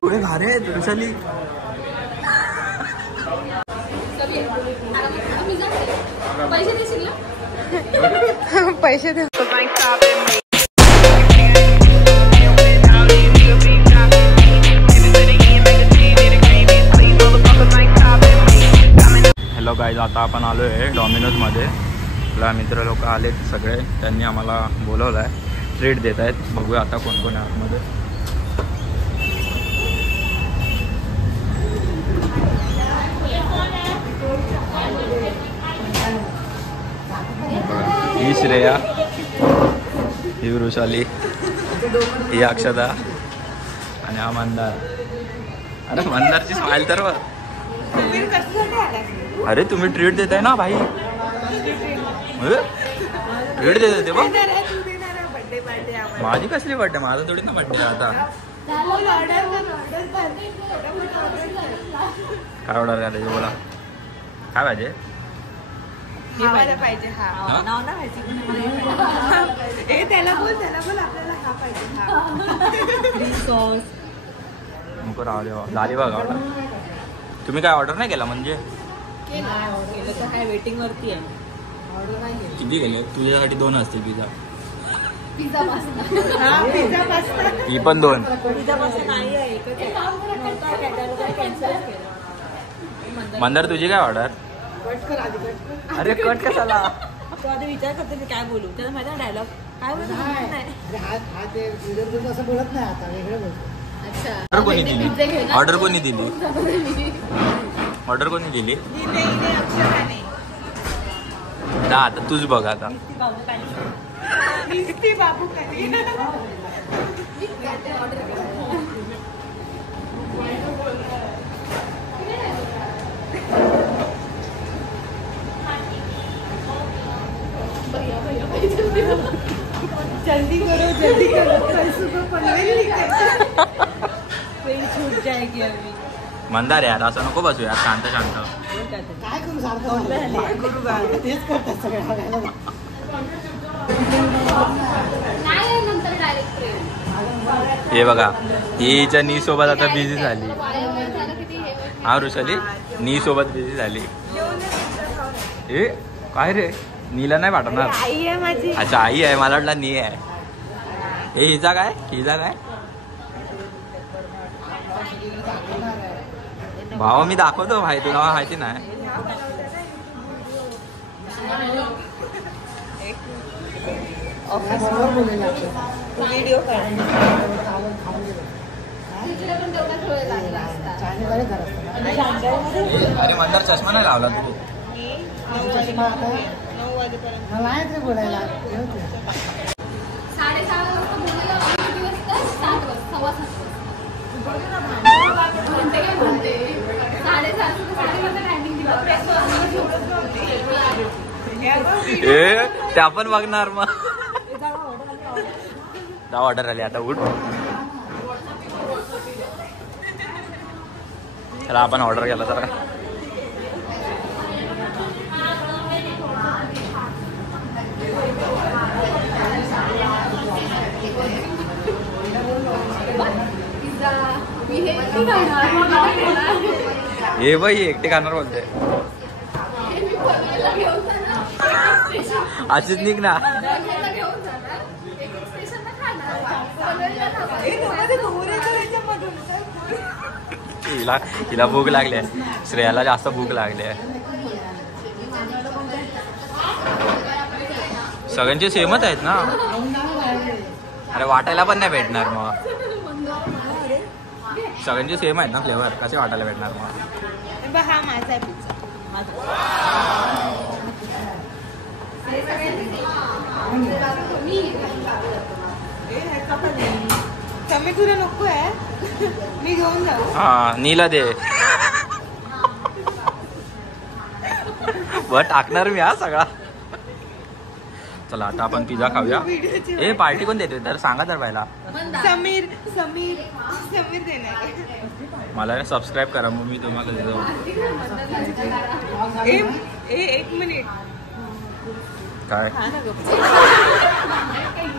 पुढे भारे आहेत वृषाली. पैसे दे. हॅलो गाईज, आता आपण आलो आहे डॉमिनोजमध्ये. आपला मित्र लोक आलेत सगळे, त्यांनी आम्हाला बोलवलं आहे, ट्रीट देत आहेत. बघूया आता कोण कोण आहे आतमध्ये. ही श्रेया, ही वृषाली, ही अक्षता आणि हा मंदार. अरे मंदारची स्माइल तर बघ. अरे तुम्ही ट्रीट देताय ना भाई, ट्रीट देत ते बघ. माझी कसली बर्थडे, माझा थोडी ना बर्थडे. आता काय ऑर्डर करायची बोला, काय पाहिजे? पाहिजे त्याला बोल आपल्याला हा पाहिजे. नको राहू दे, झाली बघा ऑर्डर. तुम्ही काय ऑर्डर नाही केला म्हणजे? केलं तर काय वेटिंग वरती आहे. ऑर्डर नाही किती केले? तुझ्यासाठी 2 असतील पिझ्झा. पिझ्झा पास्ता ही पण 2. पिझ्झा पास्ता नाही आहे, एकच आहे. कॅन्सल केलं. मंदार तुझी काय ऑर्डर? कट कर आधी, अरे कट कशाला? तो आधी विचार करते मी काय बोलू. त्याला माझा डायलॉग काय बोलत नाही. असं बोलत नाही, आता वेगळं बोलतो. ऑर्डर कोणी दिली? ऑर्डर कोणी दिली? ऑर्डर कोणी दिली? आता तूच बघ. आता बाबू जल्दी करो पेड़ छूट जाएगी अभी. मंदार यार, असं नको बसू यार, शांत शांत. काय करू सारखं तेच करतात सगळ्या. हे बघा, हिच्या नी सोबत आता बिझी झाली. हा वृषाली, नी सोबत बिझी झाली. ए काय रे, नीला नाही पाठवणार? आई आहे माझी. अच्छा आई आहे, मला वाटलं नी आहे. हे हिचा काय? भाऊ मी दाखवतो भाई, तुला माहिती नाही. व्हिडिओ अरे मंदार चष्मा नाही लावला तू? 9 वाजेपर्यंत मला आहे ते बोलायला. 6:30 ए त्या पण बघणार मग. ऑर्डर आली आता, उठ. चला आपण ऑर्डर केला जरा. हे बाई एकटे खाणार बोलते. अशीच निघ ना. हिला भूक लागली आहे, श्रेयाला जास्त भूक लागली आहे. सगळ्यांचे सेमच आहेत ना. अरे वाटायला पण नाही भेटणार मग. सगळ्यांचे सेम आहेत ना फ्लेवर, कसे वाटायला भेटणार मग? हा माझा आहे पिझ्झा. कमी तुला नको आहे, मी घेऊन जाऊ. हा नीला दे. वर टाकणार मी हा सगळा. चला आता आपण पिझ्झा खाऊया. ए पार्टी कोण देते तर सांगा तर पहिला. समीर देणार. मला सबस्क्राईब करा मग मी तुम्हाला देतो. एक मिनिट. काय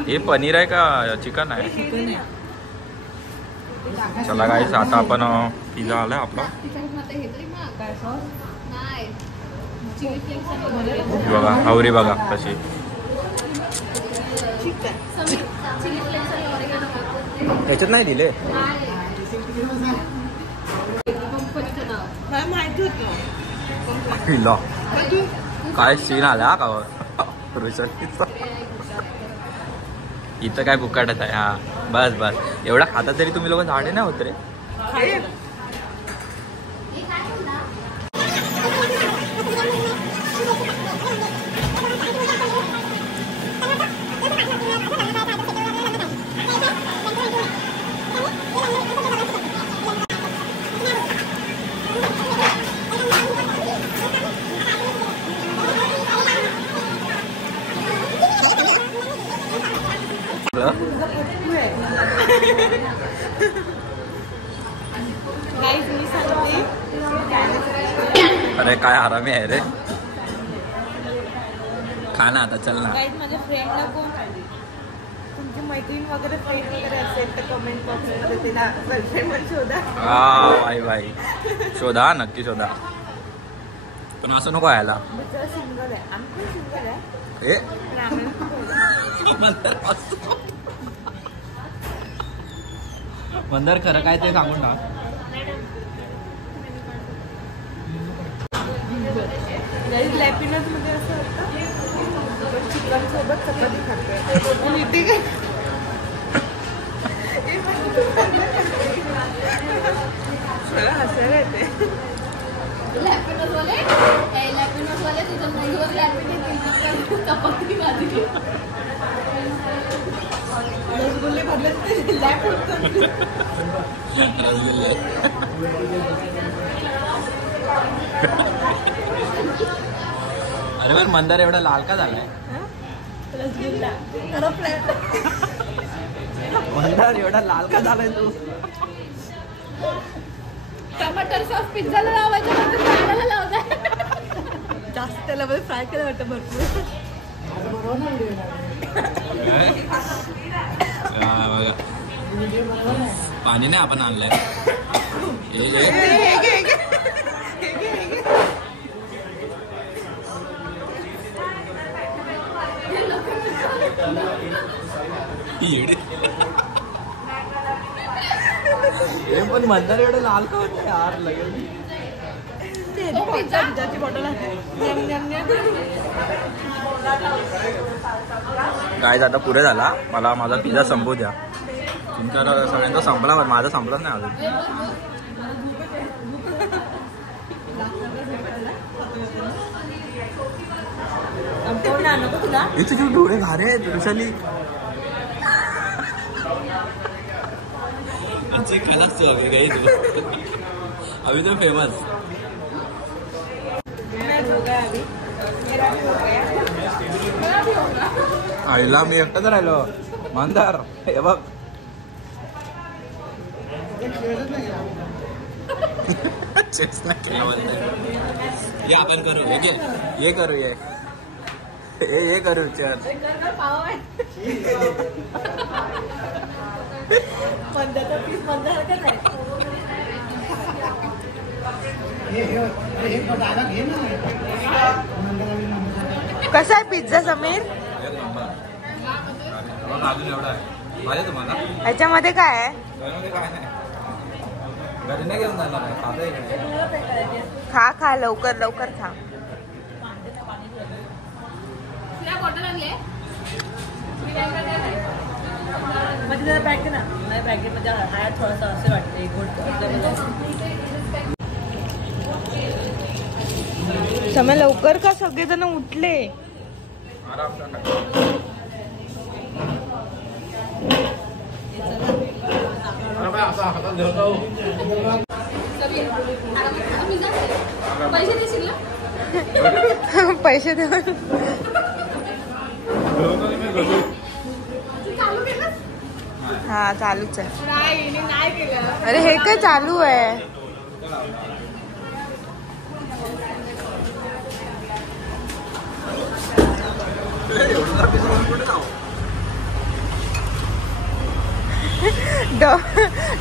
हे पनीर आहे का चिकन आहे? चला गाईस आता आपण पिझ्झा आलाय आपला. बघा हावरी बघा कशी. याच्यात नाही दिले. काय सीन आला का इथं काय फुकाटच आहे. हा बस बस एवढा खाता तरी तुम्ही लोक झाडे नाही होत रे. अरे काय हरामी आहे रे. खा ना आता चल ना. माझ्या फ्रेंडला कोण तुमची मैत्रीण वगैरे फ्रेंड वगैरे असेल तर कमेंट बॉक्समध्ये तिला गर्लफ्रेंड शोधा. बाई बाई शोधा नक्की शोधा. पण असं नको यायला. सिंगल आहे आम्ही पण सिंगल आहे. मंदार खरं काय ते सांगून टाक. लॅपिनोज मध्ये असं होतं चिकन सोबत चपाती खाते. मला हसायला येते. रसगुल्ले भरले अरे पण मंदार एवढा लाल का झालाय. रसगुल्ला मंदार एवढा लाल का झालाय तू. टमाटर सॉस पिझ्झाला लावायचं फ्रायला लावताय. जास्त त्याला फ्राय केलं वाटतं भरपूर. पाणी नाही आपण आणलंय. पण मंदार एवढं लाल का होतं यार लगेच. पिझ्झाची बॉटल आहे. काय आता पुरे झाला. मला माझा पिझ्झा संपू द्या. तुमच्या सगळ्यांचा संपला पण माझा संपलाच नाही अजून. तुझे डोळे घारे आहेत ऋषाली. अभी तो फेमस. आईला मी एकटाच राहिलो. मंदार हे बघ चेक्स नाही केला म्हणतात. ये आपण करू ये करू ये करू चल. कसा आहे पिझ्झा समीर. अजून एवढा आहे पाहिजे तुम्हाला. ह्याच्यामध्ये काय आहे. काय नाही घरी नाही घेऊन जाणार. खा लवकर लवकर खा. बॅग ना माझ्या बॅगेमध्ये आहे थोडंसं असं वाटतं. समय लवकर का सगळेजण उठले. पैसे देऊन हा चालूच आहे. अरे हे काय चालू आहे.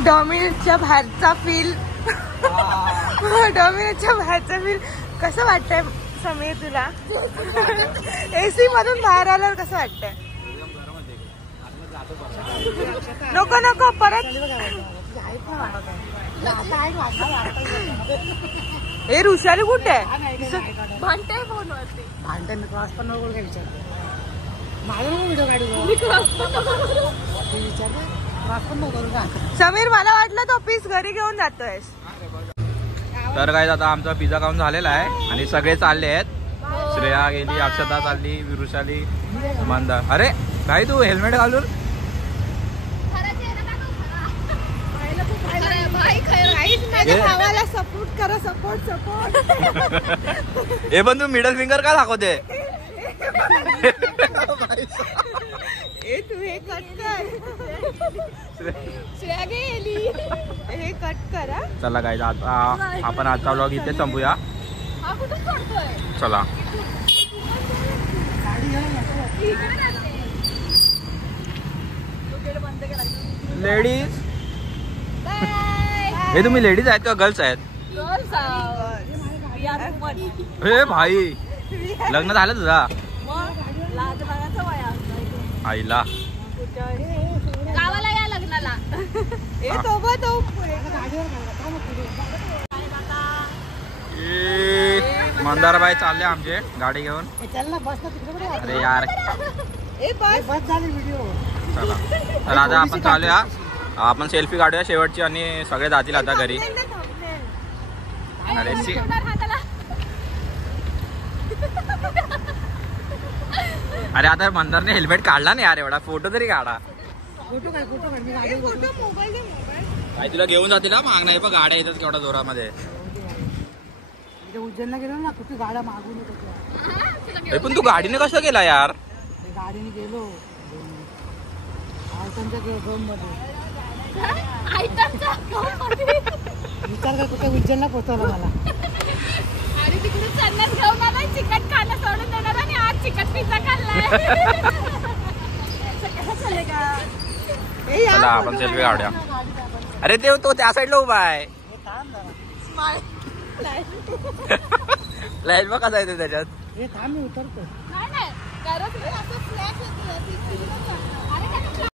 डॉमिनोजच्या बाहेरचा फील डॉमिनोजच्या बाहेरचा फील कसं वाटतंय समीर तुला? एसी मधून बाहेर आल्यावर कसं वाटतंय? नको नको परत. ए ऋषाली कुठे आहे? भांडते फोनवरती. भांडण क्रॉस पण नको काय विचार माझा नको व्हिडिओ काढू मी क्रॉस पण नको करू. ते विचार क्रॉस पण नको करू का. समीर मला वाटलं तो पीस घरी घेऊन जातोय. तर काय आता आमचा पिझ्झा खाऊन झालेला आहे आणि सगळे चालले आहेत. श्रेया गेली, अक्षता चालली, विरुषाली, मंदार. अरे काय तू हेल्मेट घालून? भावाला सपोर्ट करा. सपोर्ट हे पण तू मिडल फिंगर का दाखवते? ए तू हे कट कर. श्रेया गेली. हे कट करा. चला काय आता आपण आजचा व्लॉग इथे संपूया. हा कुठं सोडतोय? चला. लेडीज. हे तुम्ही लेडीज आहेत का गर्ल्स आहेत? गर्ल्स हे भाई लग्न झालं तुझा? आईला गावाला या लग्नाला. ए तो मंदारबाई चालले आमचे गाडी घेऊन. चल ना बस ना तिकडे. अरे यार ए बस बस झाली व्हिडिओ. चला. तर आता आपण चालूया. आपण सेल्फी काढूया शेवटची आणि सगळे जातील आता घरी. अरे अरे आता मंदारने हेल्मेट काढला नाही यार. एवढा फोटो तरी काढा. फोटो काढ मी गाडी मोबाईल काय तुला घेऊन जातील हा मागणं. हे पण गाड्या येतात केवढ्या जोरामध्ये. इथे उज्जैनला गेलो ना कुठे गाड्या मागून येतात. हे पण तू गाडीने कसं गेला यार? गाडीने गेलो आयटमच्या झोन मध्ये. विचार कर कुठे उज्जैनला पोहोचवलं मला. आणि तिकडे संन्यास घेऊन आलाय. चिकन खाणं सोडून देणार आणि आज चिकन पिझ्झा खाल्लाय. चला आपण सेल्फी काढूया. अरे ते तो त्या साईडला उभा आहे. लाईट बघा जायचं त्याच्यात. हे थांब मी उतरतो. नाही नाही, कारण तुम्ही असं फ्लॅश येते.